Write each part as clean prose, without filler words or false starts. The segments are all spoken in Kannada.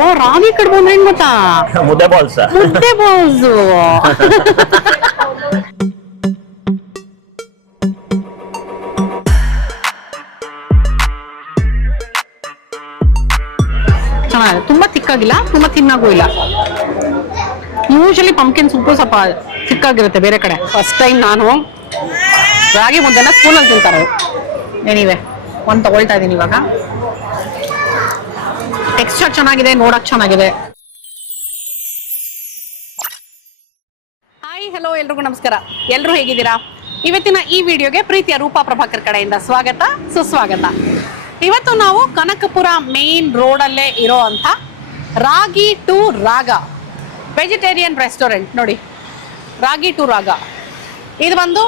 ಓ ರಾಗಿ ಕಡುಬು ಅಂದ್ರೆ ಏನ್ ಗೊತ್ತಾ? ಮುದ್ದೆ ಬಾಲ್ಸ್. ಮುದ್ದೆ ಬಾಲ್ಸ್. ಚೆನ್ನಾಗಿದೆ, ತುಂಬಾ ತಿಕ್ಕಾಗಿಲ್ಲ, ತುಂಬಾ ತಿನ್ನಾಗೂ ಇಲ್ಲ. ಯೂಶಲಿ ಪಂಪ್ಕಿನ್ ಸೂಪು ಸ್ವಲ್ಪ ತಿಕ್ಕಾಗಿರುತ್ತೆ ಬೇರೆ ಕಡೆ. ಫಸ್ಟ್ ಟೈಮ್ ನಾನು ರಾಗಿ ಮುದ್ದೆನ ಸ್ಪೂನಲ್ಲಿ ತಿಂತಾರೆ. ಏನಿವೆ ಒಂದು ತಗೊಳ್ತಾ ಇದೀನಿ ಇವಾಗ. ಟೆಕ್ಸ್ಚರ್ ಚೆನ್ನಾಗಿದೆ, ನೋಡಕ್ ಚೆನ್ನಾಗಿದೆ. ಹಾಯ್ ಹಲೋ ಎಲ್ರಿಗೂ ನಮಸ್ಕಾರ. ಎಲ್ಲರೂ ಹೇಗಿದ್ದೀರಾ? ಇವತ್ತಿನ ಈ ವಿಡಿಯೋಗೆ ಪ್ರೀತಿಯ ರೂಪಾ ಪ್ರಭಾಕರ್ ಕಡೆಯಿಂದ ಸ್ವಾಗತ ಸುಸ್ವಾಗತ. ಇವತ್ತು ನಾವು ಕನಕಪುರ ಮೇನ್ ರೋಡಲ್ಲೇ ಇರೋ ಅಂಥ ರಾಗಿ ಟು ರಾಗ ವೆಜಿಟೇರಿಯನ್ ರೆಸ್ಟೋರೆಂಟ್ ನೋಡಿ. ರಾಗಿ ಟು ರಾಗ ಇದು ಬಂದು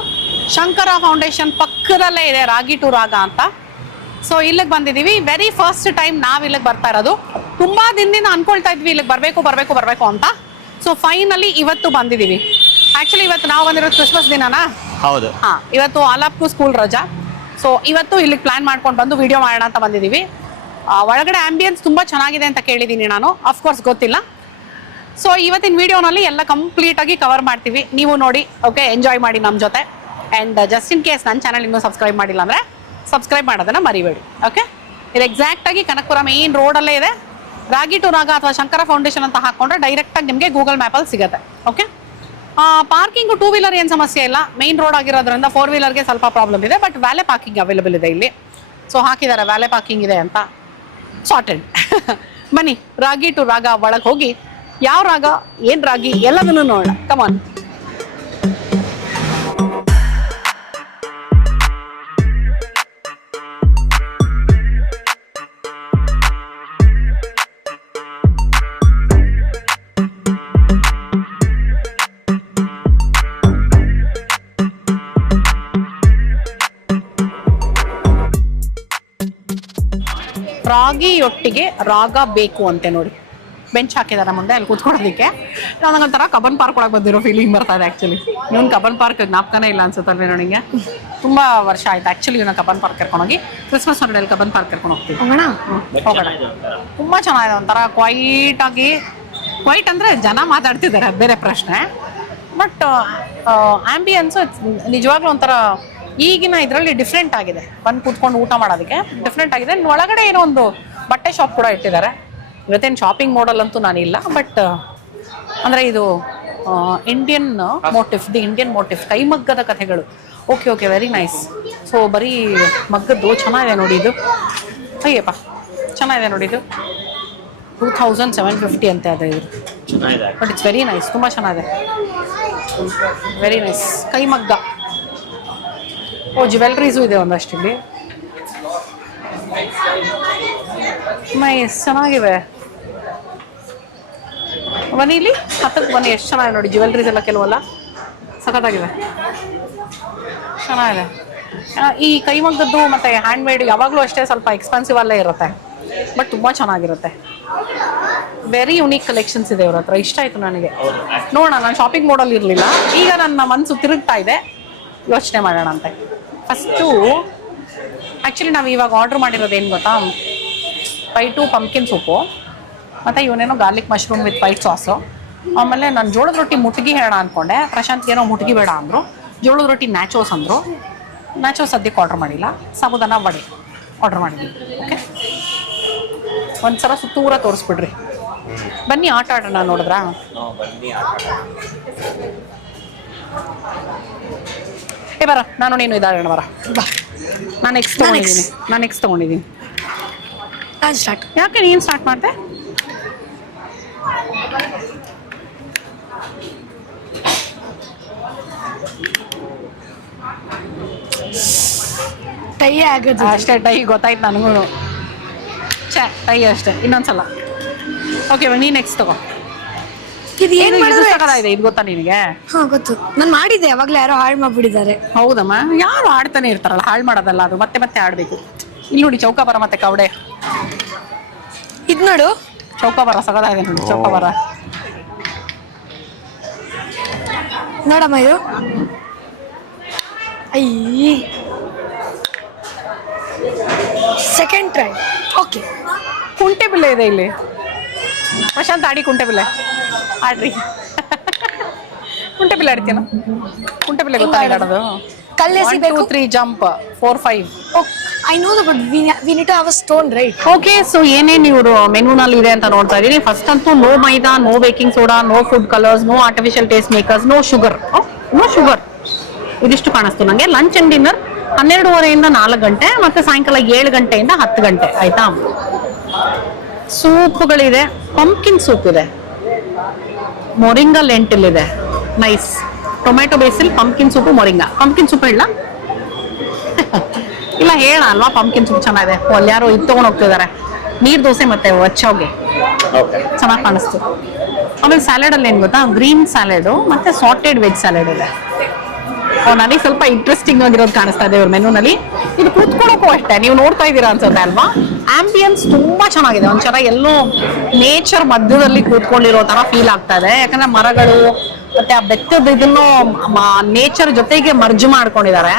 ಶಂಕರ ಫೌಂಡೇಶನ್ ಪಕ್ಕದಲ್ಲೇ ಇದೆ, ರಾಗಿ ಟು ರಾಗ ಅಂತ. ಸೊ ಇಲ್ಲಿಗೆ ಬಂದಿದ್ದೀವಿ. ವೆರಿ ಫಸ್ಟ್ ಟೈಮ್ ನಾವು ಇಲ್ಲಿಗೆ ಬರ್ತಾ ಇರೋದು. ತುಂಬ ದಿನದಿಂದ ಅನ್ಕೊಳ್ತಾ ಇದ್ವಿ ಇಲ್ಲಿಗೆ ಬರಬೇಕು ಅಂತ. ಸೊ ಫೈನಲಿ ಇವತ್ತು ಬಂದಿದ್ದೀವಿ. ಆ್ಯಕ್ಚುಲಿ ಇವತ್ತು ನಾವು ಬಂದಿರೋದು ಕ್ರಿಸ್ಮಸ್ ದಿನನಾ? ಹೌದು. ಹಾಂ, ಇವತ್ತು ಆಲಾಪ್ಗೂ ಸ್ಕೂಲ್ ರಜಾ. ಸೊ ಇವತ್ತು ಇಲ್ಲಿಗೆ ಪ್ಲ್ಯಾನ್ ಮಾಡ್ಕೊಂಡು ಬಂದು ವಿಡಿಯೋ ಮಾಡೋಣ ಅಂತ ಬಂದಿದ್ದೀವಿ. ಒಳಗಡೆ ಆ್ಯಂಬಿಯನ್ಸ್ ತುಂಬ ಚೆನ್ನಾಗಿದೆ ಅಂತ ಕೇಳಿದ್ದೀನಿ ನಾನು, ಅಫ್ಕೋರ್ಸ್ ಗೊತ್ತಿಲ್ಲ. ಸೊ ಇವತ್ತಿನ ವಿಡಿಯೋನಲ್ಲಿ ಎಲ್ಲ ಕಂಪ್ಲೀಟಾಗಿ ಕವರ್ ಮಾಡ್ತೀವಿ, ನೀವು ನೋಡಿ ಓಕೆ, ಎಂಜಾಯ್ ಮಾಡಿ ನಮ್ಮ ಜೊತೆ. ಆ್ಯಂಡ್ ಜಸ್ಟ್ ಇನ್ ಕೇಸ್ ನನ್ನ ಚಾನಲ್ ಇನ್ನೂ ಸಬ್ಸ್ಕ್ರೈಬ್ ಮಾಡಿಲ್ಲ ಅಂದರೆ ಸಬ್ಸ್ಕ್ರೈಬ್ ಮಾಡೋದನ್ನು ಮರಿಬೇಡಿ. ಓಕೆ, ಇದು ಎಕ್ಸಾಕ್ಟಾಗಿ ಕನಕಪುರ ಮೇನ್ ರೋಡಲ್ಲೇ ಇದೆ. ರಾಗಿ ಟು ರಾಗ ಅಥವಾ ಶಂಕರ ಫೌಂಡೇಶನ್ ಅಂತ ಹಾಕ್ಕೊಂಡ್ರೆ ಡೈರೆಕ್ಟಾಗಿ ನಿಮಗೆ ಗೂಗಲ್ ಮ್ಯಾಪಲ್ಲಿ ಸಿಗುತ್ತೆ. ಓಕೆ, ಪಾರ್ಕಿಂಗು ಟೂ ವೀಲರ್ ಏನು ಸಮಸ್ಯೆ ಇಲ್ಲ, ಮೇನ್ ರೋಡ್ ಆಗಿರೋದ್ರಿಂದ ಫೋರ್ ವೀಲರ್ಗೆ ಸ್ವಲ್ಪ ಪ್ರಾಬ್ಲಮ್ ಇದೆ. ಬಟ್ ವ್ಯಾಲೆ ಪಾರ್ಕಿಂಗ್ ಅವೈಲೇಬಲ್ ಇದೆ ಇಲ್ಲಿ. ಸೊ ಹಾಕಿದ್ದಾರೆ ವ್ಯಾಲೆ ಪಾರ್ಕಿಂಗ್ ಇದೆ ಅಂತ, ಸಾರ್ಟೆಡ್. ಬನ್ನಿ ರಾಗಿ ಟು ರಾಗ ಒಳಗೆ ಹೋಗಿ ಯಾವ ರಾಗ ಏನು ರಾಗಿ ಎಲ್ಲದನ್ನು ನೋಡೋಣ. ಕಮಾನ್. ರಾಗಿಯೊಟ್ಟಿಗೆ ರಾಗ ಬೇಕು ಅಂತೆ ನೋಡಿ. ಬೆಂಚ್ ಹಾಕಿದಾರೆ ಮುಂದೆ, ಅಲ್ಲಿ ಕೂತ್ಕೊಳ್ಳೋದಕ್ಕೆ. ನನಗೊಂಥರ ಕಬ್ಬನ್ ಪಾರ್ಕ್ ಒಳಗೆ ಬಂದಿರೋ ಫೀಲಿಂಗ್ ಬರ್ತಾ ಇದೆ. ಆ್ಯಕ್ಚುಲಿ ಇವನು ಕಬ್ಬನ್ ಪಾರ್ಕ್ ಜ್ಞಾಪಕನೇ ಇಲ್ಲ ಅನ್ಸುತ್ತಲ್ವೇ ನನಗೆ. ತುಂಬ ವರ್ಷ ಆಯ್ತು ಆ್ಯಕ್ಚುಲಿ ಇವನ್ನ ಕಬ್ಬನ್ ಪಾರ್ಕ್ ಕರ್ಕೊಂಡೋಗಿ. ಕ್ರಿಸ್ಮಸ್ ಹೊರಡಲ್ಲಿ ಕಬ್ಬನ್ ಪಾರ್ಕ್ ಕರ್ಕೊಂಡು ಹೋಗ್ತೀವಿ. ಹೋಗೋಣ. ತುಂಬ ಚೆನ್ನಾಗಿದೆ, ಒಂಥರ ಕ್ವೈಟ್ ಅಂದರೆ ಜನ ಮಾತಾಡ್ತಿದ್ದಾರೆ, ಅದು ಬೇರೆ ಪ್ರಶ್ನೆ. ಬಟ್ ಆ್ಯಂಬಿಯನ್ಸು ನಿಜವಾಗ್ಲೂ ಒಂಥರ ಈಗಿನ ಇದರಲ್ಲಿ ಡಿಫ್ರೆಂಟ್ ಆಗಿದೆ. ಬಂದು ಕೂತ್ಕೊಂಡು ಊಟ ಮಾಡೋದಕ್ಕೆ ಡಿಫ್ರೆಂಟ್ ಆಗಿದೆ. ಒಳಗಡೆ ಏನೋ ಒಂದು ಬಟ್ಟೆ ಶಾಪ್ ಕೂಡ ಇಟ್ಟಿದ್ದಾರೆ. ಇವತ್ತೇನು ಶಾಪಿಂಗ್ ಮಾಡಲ್ ಅಂತೂ ನಾನಿಲ್ಲ, ಬಟ್ ಅಂದರೆ ಇದು ಇಂಡಿಯನ್ ಮೋಟಿಫ್ ಕೈಮಗ್ಗದ ಕಥೆಗಳು. Okay, very nice. ಸೊ ಬರೀ ಮಗ್ಗದ್ದು ಚೆನ್ನಾಗಿದೆ ನೋಡಿ. ಇದು ಅಯ್ಯಪ್ಪ ಚೆನ್ನಾಗಿದೆ ನೋಡಿ. ಇದು 2750 ಅಂತೆ ಅದೇ ಇದು. ಬಟ್ ಇಟ್ಸ್ ವೆರಿ ನೈಸ್, ತುಂಬ ಚೆನ್ನಾಗಿದೆ, ವೆರಿ ನೈಸ್. ಕೈಮಗ್ಗ. ಜ್ಯುವೆಲ್ರೀಸು ಇದೆ ಒಂದಷ್ಟು ಇಲ್ಲಿ. ನೈಸ್, ಚೆನ್ನಾಗಿವೆ. ಬನ್ನಿ ಇಲ್ಲಿ ಹತ್ತಕ್ಕೆ ಬನ್ನಿ, ಎಷ್ಟು ಚೆನ್ನಾಗಿದೆ ನೋಡಿ. ಜ್ಯುವೆಲ್ರೀಸ್ ಎಲ್ಲ ಕೆಲವೆಲ್ಲ ಸಖತ್ತಾಗಿವೆ, ಚೆನ್ನಾಗಿದೆ. ಈ ಕೈಮಗ್ಗದ್ದು ಮತ್ತು ಹ್ಯಾಂಡ್ಮೇಡ್ ಯಾವಾಗಲೂ ಅಷ್ಟೇ ಸ್ವಲ್ಪ ಎಕ್ಸ್ಪೆನ್ಸಿವ್ ಅಲ್ಲೇ ಇರುತ್ತೆ, ಬಟ್ ತುಂಬ ಚೆನ್ನಾಗಿರುತ್ತೆ. ವೆರಿ ಯುನೀಕ್ ಕಲೆಕ್ಷನ್ಸ್ ಇದೆ ಇವ್ರ ಹತ್ರ. ಇಷ್ಟ ಆಯಿತು ನನಗೆ. ನೋಡೋಣ, ನಾನು ಶಾಪಿಂಗ್ ಮೋಡಲ್ಲಿ ಇರಲಿಲ್ಲ, ಈಗ ನನ್ನ ಮನಸ್ಸು ತಿರುಗ್ತಾ ಇದೆ, ಯೋಚನೆ ಮಾಡೋಣ ಅಂತ. ಫಸ್ಟು ಆ್ಯಕ್ಚುಲಿ ನಾವು ಇವಾಗ ಆರ್ಡ್ರ್ ಮಾಡಿರೋದು ಏನು ಗೊತ್ತಾ, ಪೈಟು ಪಂಪ್ಕಿನ್ ಸೂಪು ಮತ್ತು ಇವನೇನೋ garlic mushroom with white sauce. ಆಮೇಲೆ ನಾನು ಜೋಳದ ರೊಟ್ಟಿ ಮುಟ್ಗಿ ಹೇಳೋಣ ಅಂದ್ಕೊಂಡೆ, ಪ್ರಶಾಂತ್ಗೇನೋ ಮುಟ್ಗಿ ಬೇಡ ಅಂದರು. ಜೋಳದ ರೊಟ್ಟಿ ನ್ಯಾಚೋಸ್ ಅಂದರು. ನ್ಯಾಚೋಸ್ ಸದ್ಯಕ್ಕೆ ಆರ್ಡ್ರ್ ಮಾಡಿಲ್ಲ, ಸಾಬುದಾನ ವಡೆ ಆರ್ಡ್ರ್ ಮಾಡಿದ್ವಿ. ಓಕೆ, ಒಂದು ಸಲ ಸುತ್ತೂರ ತೋರಿಸ್ಬಿಡ್ರಿ. ಬನ್ನಿ ಆಟ ಆಡೋಣ. ನೋಡಿದ್ರಾ? ಬರ, ನಾನು ನೀನು ಇದಾಗೋಣ. ಬರ, ನಾನು ನೆಕ್ಸ್ಟ್ ತೊಗೊಂಡಿದ್ದೀನಿ. ನಾನು ಸ್ಟಾರ್ಟ್. ಯಾಕೆ ನೀನು ಸ್ಟಾರ್ಟ್ ಮಾಡಿದೆ? ಟೈ ಆಗೋದು ಅಷ್ಟೇ. ಟೈ ಗೊತ್ತಾಯ್ತು ನನಗೂ. ಟೈ ಅಷ್ಟೇ. ಇನ್ನೊಂದ್ಸಲ. ಓಕೆ, ನೀನು ನೆಕ್ಸ್ಟ್ ತಗೋ. ಇದು ಏನು ಇದೆ, ಇದು ಗೊತ್ತಾ ನಿನಗೆ? ಹಾ ಗೊತ್ತು, ನಾನು ಮಾಡಿದ್ದೆ. ಯಾವಾಗಲೇ ಯಾರೋ ಹಾಳು ಮಾಡ್ಬಿಟ್ಟಿದ್ದಾರೆ. ಹೌದಮ್ಮ, ಯಾರು ಆಡ್ತಾನೆ ಇರ್ತಾರಲ್ಲ, ಹಾಳು ಮಾಡೋದಲ್ಲ ಅದು. ಮತ್ತೆ ಆಡಬೇಕು. ಇಲ್ಲಿ ನೋಡಿ, ಚೌಕಾಬಾರ ಮತ್ತೆ ಕವಡೆ. ಇದು ನೋಡು, ಚೌಕಾಬಾರ ಸಗದಾಗಿದೆ ನೋಡಿ. ಚೌಕಾಬಾರ ನೋಡಮ್ಮ, ಇದು ಅಯ್ಯ ಸೆಕೆಂಡ್ ಟ್ರೈ. ಓಕೆ, ಕುಂಟೆ ಬಿಲ್ಲೆ ಇದೆ ಇಲ್ಲಿ. ಪ್ರಶಾಂತ್ ಆಡಿ ಕುಂಟೆಬಿಲ್ಲೆ ಆಡ್ರಿ. ಕುಂಟೆಬಿಲ್ಲೆ ಆಡ್ತೀನ? ಕುಂಟೆಬಿಲ್ಲೆ ಗೊತ್ತಾಗ ಆಡೋದು? ಕಲ್ಲು 1 2 3 jump 4 5. I know but we need to have a stone right. Okay, so ಏನೇನು ಇವರು ಮೆನುನಲ್ಲಿ ಇದೆ ಅಂತ ನೋಡ್ತಾ ಇದೀನಿ. ಫಸ್ಟ್ ಅಂತೂ no maida, no baking soda, no food colours, no artificial taste makers, no sugar. ಇದಿಷ್ಟು ಕಾಣಿಸ್ತು ನನಗೆ. ಲಂಚ್ ಅಂಡ್ ಡಿನ್ನರ್ 12:30 4 ಗಂಟೆ, ಮತ್ತೆ ಸಾಯಂಕಾಲ 7 ಗಂಟೆಯಿಂದ 10 ಗಂಟೆ. ಆಯ್ತಾ? ಸೂಪ್ಗಳಿದೆ. ಪಂಪ್ಕಿನ್ ಸೂಪ್ ಇದೆ, ಮೊರಿಂಗಾ ಲೆಂಟಿಲ್ ಇದೆ, nice. Tomato basil, pumpkin soup, moringa. Pumpkin soup ಹೇಳ ಇಲ್ಲ ಹೇಳ ಅಲ್ವಾ? ಪಂಪ್ಕಿನ್ ಸೂಪ್ ಚೆನ್ನಾಗಿದೆ. ಅಲ್ಲಿ ಯಾರೋ ಇದು ತಗೊಂಡು ಹೋಗ್ತಿದ್ದಾರೆ, ನೀರ್ ದೋಸೆ ಮತ್ತೆ ಒಚ್ಚೋಗೆ ಚೆನ್ನಾಗಿ ಕಾಣಿಸ್ತು. ಆಮೇಲೆ ಸ್ಯಾಲೆಡ್ ಅಲ್ಲಿ ಏನ್ ಗೊತ್ತಾ, ಗ್ರೀನ್ ಸ್ಯಾಲೆಡ್ ಮತ್ತೆ ಸಾಟೆಡ್ ವೆಜ್ ಸ್ಯಾಲೆಡ್ ಇದೆ. ನನಗೆ ಸ್ವಲ್ಪ ಇಂಟ್ರೆಸ್ಟಿಂಗ್ ಆಗಿರೋದು ಕಾಣಿಸ್ತಾ ಇದೆ ಇವ್ರ ಮೆನುನಲ್ಲಿ. ಇದು ಕೂತ್ಕೊಳ್ಳೋಕ್ಕೂ ಅಷ್ಟೇ, ನೀವು ನೋಡ್ತಾ ಇದ್ದೀರಾ ಅನ್ಸುತ್ತೆ ಅಲ್ವಾ? ಆಂಬಿಯನ್ಸ್ ತುಂಬಾ ಚೆನ್ನಾಗಿದೆ. ಒಂಥರ ಎಲ್ಲೋ ನೇಚರ್ ಮಧ್ಯದಲ್ಲಿ ಕೂತ್ಕೊಂಡಿರೋ ತರ ಫೀಲ್ ಆಗ್ತಾ ಇದೆ. ಯಾಕಂದ್ರೆ ಮರಗಳು ಮತ್ತೆ ಆ ಬೆಟ್ಟದ ಇದನ್ನು ನೇಚರ್ ಜೊತೆಗೆ ಮರ್ಜ್ ಮಾಡ್ಕೊಂಡಿದ್ದಾರೆ.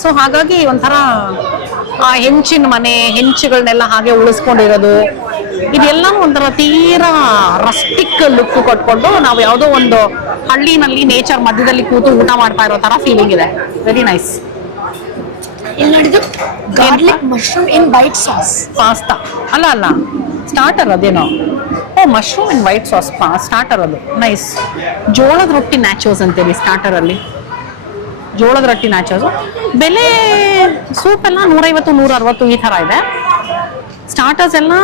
ಸೊ ಹಾಗಾಗಿ ಒಂಥರ ಆ ಹೆಂಚಿನ ಮನೆ, ಹೆಂಚುಗಳನ್ನೆಲ್ಲ ಹಾಗೆ ಉಳಿಸ್ಕೊಂಡಿರೋದು, ಇದೆಲ್ಲನೂ ಒಂಥರ ತೀರಾ ರಸ್ಟಿಕ್ ಲುಕ್ ಕೊಟ್ಕೊಂಡು ನಾವು ಯಾವುದೋ ಒಂದು ಹಳ್ಳಿನಲ್ಲಿ ನೇಚರ್ ಮಧ್ಯದಲ್ಲಿ ಕೂತು ಊಟ ಮಾಡ್ತಾ ಇರೋ ತರ ಫೀಲಿಂಗ್ ಇದೆ. Very nice. ಇಲ್ಲಿ ನೋಡಿದ್ದು ಗಾರ್ಲಿಕ್ ಮಶ್ರೂಮ್ ಇನ್ ವೈಟ್ ಸಾಸ್ ಪಾಸ್ತಾ ಅಲ್ಲ ಸ್ಟಾರ್ಟರ್ ಅದೇನೋ. ಮಶ್ರೂಮ್ ಇನ್ ವೈಟ್ ಸಾಸ್ ಸ್ಟಾರ್ಟರ್ ಅದು. ನೈಸ್. ಜೋಳದ ರೊಟ್ಟಿ ನ್ಯಾಚೋಸ್ ಅಂತೇಳಿ ಸ್ಟಾರ್ಟರ್ ಅಲ್ಲಿ. ಜೋಳದ ರೊಟ್ಟಿ ನ್ಯಾಚೋಸ್. ಬೆಲೆ ಸೂಪ್ ಎಲ್ಲ 150 160 ಈ ತರ ಇದೆ. ಸ್ಟಾರ್ಟರ್ಸ್ ಎಲ್ಲ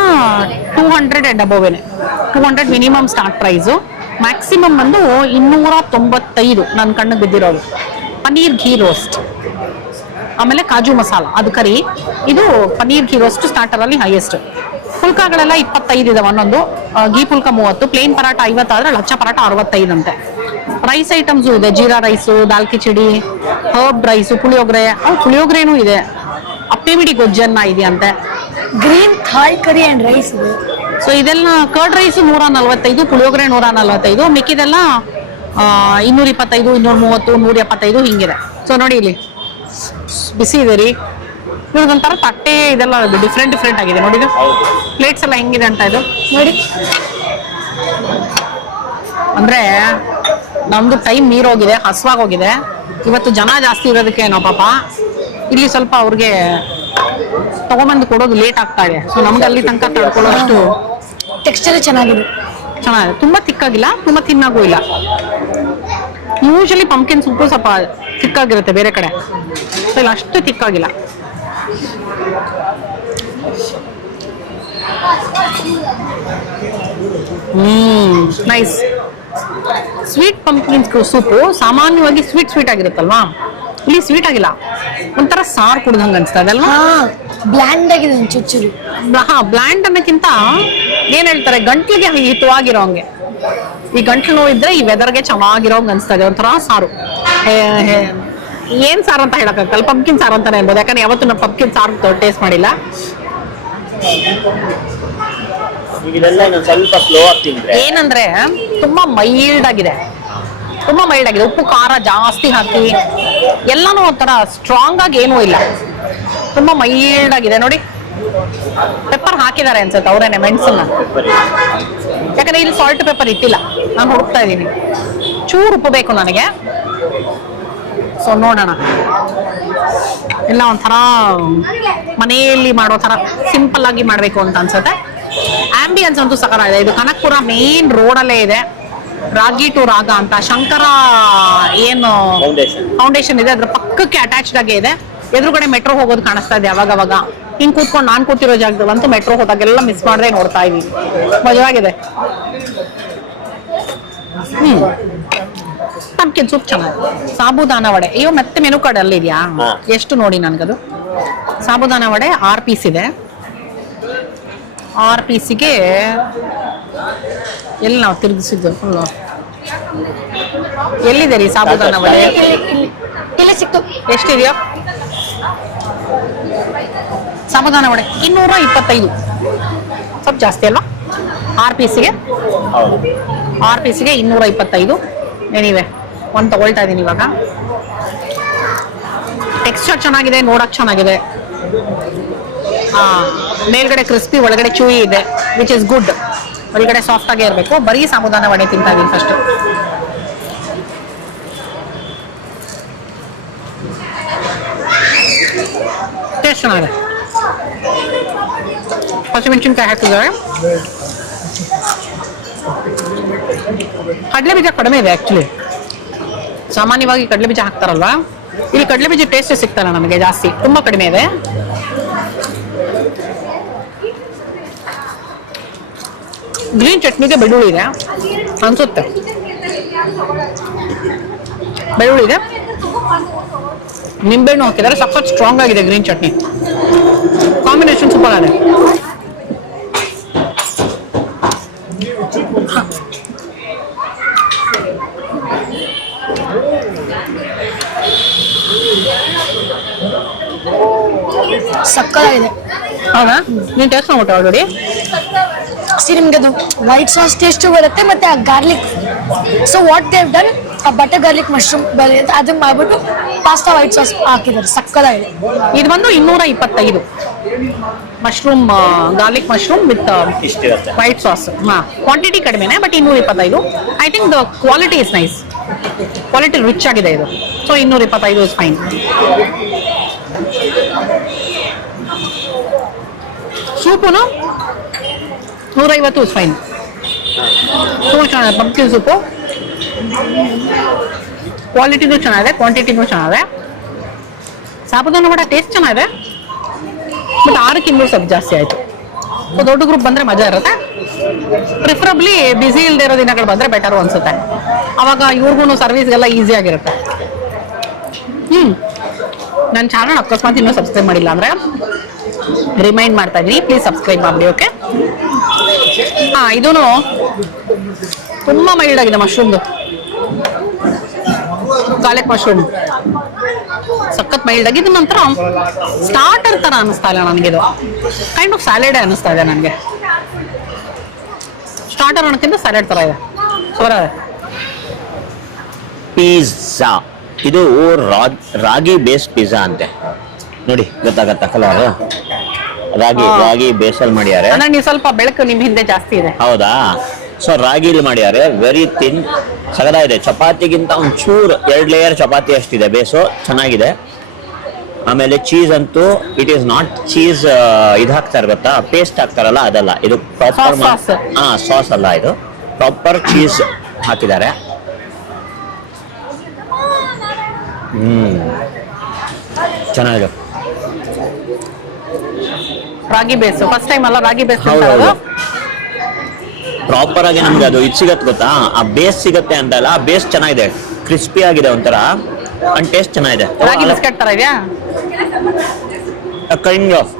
200 ಅಂಡ್ ಅಬೋವೇನೆ. 200 ಮಿನಿಮಮ್ ಸ್ಟಾರ್ಟ್ ಪ್ರೈಸು. ಮ್ಯಾಕ್ಸಿಮಮ್ ಬಂದು 295 ನನ್ನ ಕಣ್ಣಿಗೆ ಬಿದ್ದಿರೋದು. ಪನ್ನೀರ್ ಘೀ ರೋಸ್ಟ್, ಆಮೇಲೆ ಕಾಜು ಮಸಾಲ ಅದು ಕರಿ. ಇದು ಪನ್ನೀರ್ ಘೀ ರೋಸ್ಟ್ ಸ್ಟಾರ್ಟರ್ ಅಲ್ಲಿ ಹೈಯೆಸ್ಟ್. ಪುಲ್ಕಾಗಳೆಲ್ಲ 25 ಇದೆ ಒಂದೊಂದು. ಘೀ ಪುಲ್ಕ 30, ಪ್ಲೇನ್ ಪರಾಟ 50 ಆದ್ರೆ ಲಚ್ಚ ಪರಾಟ 65 ಅಂತೆ. ರೈಸ್ ಐಟಮ್ಸು ಇದೆ, jeera rice, dal khichdi, herb rice, ಪುಳಿಯೋಗರೆನೂ ಇದೆ. ಅಪ್ಪೆಮಿಡಿ ಗೊಜ್ಜನ್ನ ಇದೆಯಂತೆ. Green Thai curry and rice ಇದೆ. ಸೊ ಇದೆಲ್ಲ ಕರ್ಡ್ ರೈಸ್ 145, ಪುಳಿಯೋಗರೆ 145, ಮಿಕ್ಕಿದೆಲ್ಲ 225, 230, 175 ಹಿಂಗಿದೆ. ಸೊ ನೋಡಿ ಇಲ್ಲಿ ಬಿಸಿ ಇದೆ ರೀ. ಇವ್ರದೊಂಥರ ತಟ್ಟೆ ಇದೆಲ್ಲ ಡಿಫ್ರೆಂಟ್ ಆಗಿದೆ ನೋಡಿ. ಇದು ಪ್ಲೇಟ್ಸ್ ಎಲ್ಲ ಹೆಂಗಿದೆ ಅಂತ ಇದು ನೋಡಿ. ಅಂದ್ರೆ ನಮ್ದು ಟೈಮ್ ಮೀರೋಗಿದೆ, ಹಸ್ವಾಗೋಗಿದೆ. ಇವತ್ತು ಜನ ಜಾಸ್ತಿ ಇರೋದಕ್ಕೆ ಏನೋ ಪಾಪ ಇಲ್ಲಿ ಸ್ವಲ್ಪ ಅವ್ರಿಗೆ ತಗೊಂಬಂದು ಕೊಡೋದು ಲೇಟ್ ಆಗ್ತಾ ಇದೆ. ಸೊ ನಮ್ಗೆ ಅಲ್ಲಿ ತನಕ ತಡ್ಕೊಳ್ಳೋಷ್ಟು ಟೆಕ್ಸ್ಚರ್ ಚೆನ್ನಾಗಿದೆ. ತುಂಬಾ ತಿಕ್ಕಾಗಿಲ್ಲ, ತುಂಬಾ ತಿನ್ನಾಗೂ ಇಲ್ಲ. ಯೂಶಲಿ ಪಂಪ್ಕಿನ್ ಸೂಪು ಸ್ವಲ್ಪ ತಿಕ್ಕಾಗಿರುತ್ತೆ ಬೇರೆ ಕಡೆ, ಸೊ ಇಲ್ಲ ಅಷ್ಟು ತಿಕ್ಕಾಗಿಲ್ಲ. ನೈಸ್. ಸ್ವೀಟ್ ಪಂಪ್ಕಿನ್ ಸೂಪು ಸಾಮಾನ್ಯವಾಗಿ ಸ್ವೀಟ್ ಆಗಿರುತ್ತಲ್ವಾ, ಇಲ್ಲಿ ಸ್ವೀಟ್ ಆಗಿಲ್ಲ, ಒಂಥರ ಸಾರು ಕುಡ್ದಂಗ ಅನ್ಸ್ತಾ ಇದೆ ಅಲ್ವಾ? ಬ್ಲ್ಯಾಂಡ್ ಆಗಿದೆ ಚುಚ್ಚುರು. ಬ್ಲ್ಯಾಂಡ್ ಅನ್ನಕ್ಕಿಂತ ಏನ್ ಹೇಳ್ತಾರೆ, ಗಂಟ್ಲಿಗೆ ಹಿತವಾಗಿರೋ ಹಂಗೆ. ಈ ಗಂಟ್ಲು ನೋವಿದ್ರೆ ಈ ವೆದರ್ಗೆ ಚೆನ್ನಾಗಿರೋಂಗ್ ಅನ್ಸ್ತಾ ಇದೆ. ಒಂಥರ ಸಾರು. ಏನ್ ಸಾರು ಅಂತ ಹೇಳಕ್ಕಾಗಲ್ಲ, ಪಂಪ್ಕಿನ್ ಸಾರು ಅಂತಾನೆ ಅನ್ಬೋದು. ಯಾಕಂದ್ರೆ ಯಾವತ್ತು ನಾವು ಪಂಪ್ಕಿನ್ ಸಾರು ಟೇಸ್ಟ್ ಮಾಡಿಲ್ಲ. ಏನಂದ್ರೆ ತುಂಬಾ ಮೈಲ್ಡ್ ಆಗಿದೆ. ಉಪ್ಪು ಖಾರ ಜಾಸ್ತಿ ಹಾಕಿ ಎಲ್ಲಾನು ಒಂಥರ ಸ್ಟ್ರಾಂಗ್ ಆಗಿ ಏನೂ ಇಲ್ಲ, ತುಂಬಾ ಮೈಲ್ಡ್ ಆಗಿದೆ ನೋಡಿ. ಪೆಪ್ಪರ್ ಹಾಕಿದ್ದಾರೆ ಅನ್ಸುತ್ತೆ ಅವರೇನೆ, ಮೆಣಸನ್ನ. ಯಾಕಂದ್ರೆ ಇಲ್ಲಿ ಸಾಲ್ಟ್ ಪೆಪ್ಪರ್ ಇಟ್ಟಿಲ್ಲ, ನಾನು ಹುಡುಕ್ತಾ ಇದ್ದೀನಿ. ಚೂರು ಉಪ್ಪು ಬೇಕು ನನಗೆ. ಸೊ ನೋಡೋಣ. ಎಲ್ಲ ಒಂಥರ ಮನೆಯಲ್ಲಿ ಮಾಡೋ ತರ ಸಿಂಪಲ್ ಆಗಿ ಮಾಡ್ಬೇಕು ಅಂತ ಅನ್ಸುತ್ತೆ. ಆಂಬಿಯನ್ಸ್ ಅಂತೂ ಸಕರ ಇದೆ. ಇದು ಕನಕಪುರ ಮೇನ್ ರೋಡಲ್ಲೇ ಇದೆ. ರಾಗಿ ಟು ರಾಗ ಅಂತ ಶಂಕರ ಏನು ಫೌಂಡೇಶನ್ ಇದೆ, ಅದ್ರ ಪಕ್ಕಕ್ಕೆ ಅಟ್ಯಾಚ್ಡ್ ಆಗೇ ಇದೆ. ಎದುರುಗಡೆ ಮೆಟ್ರೋ ಹೋಗೋದು ಕಾಣಿಸ್ತಾ ಇದೆ ಅವಾಗ. ಹಿಂಗ್ ಕೂತ್ಕೊಂಡು ನಾನ್ ಕೂತಿರೋ ಜಾಗದಲ್ಲಂತೂ ಮೆಟ್ರೋ ಹೋದಾಗೆಲ್ಲ ಮಿಸ್ ಮಾಡದೆ ನೋಡ್ತಾ ಇದೀವಿ. ಮಜವಾಗಿದೆ. ಪಂಪ್ಕಿನ್ ಸೂಪ್ ಚೆನ್ನಾಗಿದೆ. ಸಾಬುದಾನ ವಡೆ, ಅಯ್ಯೋ ಮತ್ತೆ ಮೆನು ಕಾರ್ಡ್ ಅಲ್ಲಿ ಇದೆಯಾ? ಎಷ್ಟು ನೋಡಿ ನನ್ಗದು. ಸಾಬುದಾನ ವಡೆ 6 ಪೀಸ್ ಇದೆ. 6 ಪೀಸಿಗೆ ಎಲ್ಲಿ ನಾವು ತಿರುಗಿಸಿದ್ದು ಫುಲ್ಲು. ಎಲ್ಲಿದೆ ರೀ ಸಾಬುದಾನ ವಡೆ? ಇಲ್ಲ ಸಿಕ್ತು. ಎಷ್ಟಿದೆಯೋ ಸಾಬುದಾನ ವಡೆ? 225. ಸ್ವಲ್ಪ ಜಾಸ್ತಿ ಅಲ್ಲ? 6 ಪೀಸಿಗೆ 225. ಏನಿವೆ ಒಂದು ತಗೊಳ್ತಾ ಇದೀನಿ ಇವಾಗ. ಟೆಕ್ಸ್ಚರ್ ಚೆನ್ನಾಗಿದೆ, ನೋಡಕ್ ಚೆನ್ನಾಗಿದೆ. ಮೇಲ್ಗಡೆ ಕ್ರಿಸ್ಪಿ, ಒಳಗಡೆ ಚೂಯಿ ಇದೆ, ವಿಚ್ ಇಸ್ ಗುಡ್. ಒಳಗಡೆ ಸಾಫ್ಟ್ ಆಗೇ ಇರಬೇಕು. ಬರೀ ಸಾಬುದಾನ ವಡೆ ತಿಂತಾ ಇದೀನಿ ಫಸ್ಟ್. ಟೇಸ್ಟ್ ಚೆನ್ನಾಗಿದೆ. ಹಸಿಮೆಣಸಿನ್ಕಾಯಿ ಹಾಕಿದ್ದಾರೆ. ಕಡಲೆ ಬೀಜ ಕಡಿಮೆ ಇದೆ ಆಕ್ಚುಲಿ. ಸಾಮಾನ್ಯವಾಗಿ ಕಡಲೆ ಬೀಜ ಹಾಕ್ತಾರಲ್ವಾ, ಇಲ್ಲಿ ಕಡಲೆ ಬೀಜ ಟೇಸ್ಟ್ ಸಿಗ್ತಾರ ನಮಗೆ ಜಾಸ್ತಿ, ತುಂಬಾ ಕಡಿಮೆ ಇದೆ. ಗ್ರೀನ್ ಚಟ್ನಿಗೆ ಬೆಳ್ಳುಳ್ಳಿ ಇದೆ ಅನ್ಸುತ್ತೆ, ಬೆಳ್ಳುಳ್ಳಿ ಇದೆ, ನಿಂಬೆಹಣ್ಣು ಹಾಕಿದ್ದಾರೆ. ಸಖತ್ ಸ್ಟ್ರಾಂಗ್ ಆಗಿದೆ ಗ್ರೀನ್ ಚಟ್ನಿ. ಕಾಂಬಿನೇಷನ್ ಸೂಪರ್ ಆಗಿದೆ. ಸಕ್ಕತ್ತಾಗಿದೆ. ಹೌದಾ, ನೀನು ಟೇಸ್ಟ್ ಮಾಡ್ಬಿಟ್ಟು ಆಲ್ರೆಡಿ. ನಿಮ್ಗೆ ಅದು ವೈಟ್ ಸಾಸ್ ಟೇಸ್ಟ್ ಬರುತ್ತೆ, ಮತ್ತೆ ಆ garlic. So what they've done, ಆ ಬಟರ್ ಗಾರ್ಲಿಕ್ ಮಶ್ರೂಮ್ ಬರುತ್ತೆ, ಅದನ್ನ ಮಾಡ್ಬಿಟ್ಟು ಪಾಸ್ತಾ ವೈಟ್ ಸಾಸ್ ಹಾಕಿದ್ದಾರೆ. ಸಕ್ಕತ್ತಾಗಿದೆ. ಇದು ಬಂದು 225 mushroom, garlic mushroom with white sauce. Quantity ಕಡಿಮೆನೆ, but 225. I think the quality is nice, quality rich ಆಗಿದೆ ಇದು. So 225 is fine. ಸೂಪುನು 150 ಇಸ್ ಫೈನ್. ತುಂಬ ಚೆನ್ನಾಗಿದೆ ಪಂಪ್ಕಿನ್ ಸೂಪು. ಕ್ವಾಲಿಟಿನೂ ಚೆನ್ನಾಗಿದೆ, ಕ್ವಾಂಟಿಟಿನೂ ಚೆನ್ನಾಗಿದೆ. ಸಾಬುದಾನ ವಡೆ ಟೇಸ್ಟ್ ಚೆನ್ನಾಗಿದೆ, ಬಟ್ 6ಕ್ಕೆ 200 ಸ್ವಲ್ಪ ಜಾಸ್ತಿ ಆಯಿತು. ಸೊ ದೊಡ್ಡ ಗ್ರೂಪ್ ಬಂದರೆ ಮಜಾ ಇರುತ್ತೆ. ಪ್ರಿಫರಬ್ಲಿ ಬ್ಯುಸಿ ಇಲ್ಲದೆ ಇರೋ ದಿನಗಳು ಬಂದರೆ ಬೆಟರು ಅನಿಸುತ್ತೆ. ಅವಾಗ ಇವ್ರಿಗೂ ಸರ್ವಿಸ್ಗೆಲ್ಲ ಈಸಿ ಆಗಿರುತ್ತೆ. ನನ್ನ ಚಾನಲ್ ಅಕಸ್ಮಾತ್ ಇನ್ನೂ ಸಬ್ಸ್ಕ್ರೈಬ್ ಮಾಡಿಲ್ಲ ಅಂದರೆ ರಿಮೈಂಡ್ ಮಾಡ್ತಾ ಇದ್ದೀನಿ, ಪ್ಲೀಸ್ ಸಬ್ಸ್ಕ್ರೈಬ್ ಮಾಡಿ. ಓಕೆ. ಇದೂ ತುಂಬ ಮೈಲ್ಡ್ ಆಗಿದೆ ಮಶ್ರೂಮ್ದು, ಗಾರ್ಲಿಕ್ ಮಶ್ರೂಮ್ ಸಖತ್ ಮೈಲ್ಡ್ ಆಗಿದೆ. ನಂತರ ಸ್ಟಾರ್ಟರ್ ತರ ಅನಿಸ್ತಾ ಇಲ್ಲ ನನಗಿದು, ಕೈಂಡ್ ಆಫ್ ಸ್ಯಾಲೆಡೇ ಅನಿಸ್ತಾ ಇದೆ ನನಗೆ. ಸ್ಟಾರ್ಟರ್ ಅನ್ನೋಕ್ಕಿಂತ ಸ್ಯಾಲೆಡ್ ತರ ಇದೆ. ಪಿಜ್ಜಾ, ಇದು ರಾಗಿ ಬೇಸ್ ಪಿಜ್ಜಾ ಅಂತೆ. ನೋಡಿ, ಗೊತ್ತಾಗತ್ತಾ ಕಲರ್? ರಾಗಿ ಬೇಸಲ್ಲಿ ಮಾಡ್ಯಾರೆ. ನೀವು ಸ್ವಲ್ಪ ಬೆಳಕು ನಿಮ್ ಹಿಂದೆ ಜಾಸ್ತಿ ಇದೆ. ಹೌದಾ? ಸೊ ರಾಗಿಲಿ ಮಾಡ್ಯಾರೆ, ವೆರಿ ಥಿನ್, ಸಗದ ಇದೆ. ಚಪಾತಿಗಿಂತ ಒಂಚೂರು 2 ಲೇಯರ್ ಚಪಾತಿ ಅಷ್ಟಿದೆ ಬೇಸು, ಚೆನ್ನಾಗಿದೆ. ಆಮೇಲೆ ಚೀಸ್ ಅಂತೂ ಇಟ್ ಈಸ್ ನಾಟ್ ಚೀಸ್ ಇದು ಹಾಕ್ತಾರೆ ಗೊತ್ತಾ, ಪೇಸ್ಟ್ ಹಾಕ್ತಾರಲ್ಲ ಅದಲ್ಲ, ಇದು ಪ್ರಾಪರ್ ಸಾಸ್ ಅಲ್ಲ, ಇದು ಪ್ರಾಪರ್ ಚೀಸ್ ಹಾಕಿದ್ದಾರೆ. ಚೆನ್ನಾಗಿದೆ. ರಾಗಿ ಬೇಸ್ ಫಸ್ಟ್ ಟೈಮ್ ಅಲ್ಲ, ರಾಗಿ ಬೇಸ್ ಪ್ರಾಪರ್ ಆಗಿ ನಮ್ಗೆ ಅದು ಇದು ಸಿಗತ್ತೆ ಗೊತ್ತಾ, ಆ ಬೇಸ್ ಸಿಗತ್ತೆ ಅಂತಲ್ಲ, ಆ ಬೇಸ್ ಚೆನ್ನಾಗಿದೆ, ಕ್ರಿಸ್ಪಿ ಆಗಿದೆ ಒಂಥರ, ಅಂಡ್ ಟೇಸ್ಟ್ ಚೆನ್ನಾಗಿದೆ. ರಾಗಿ ಬಿಸ್ಕೆಟ್ ತರ ಇದೆಯಾ? Kind of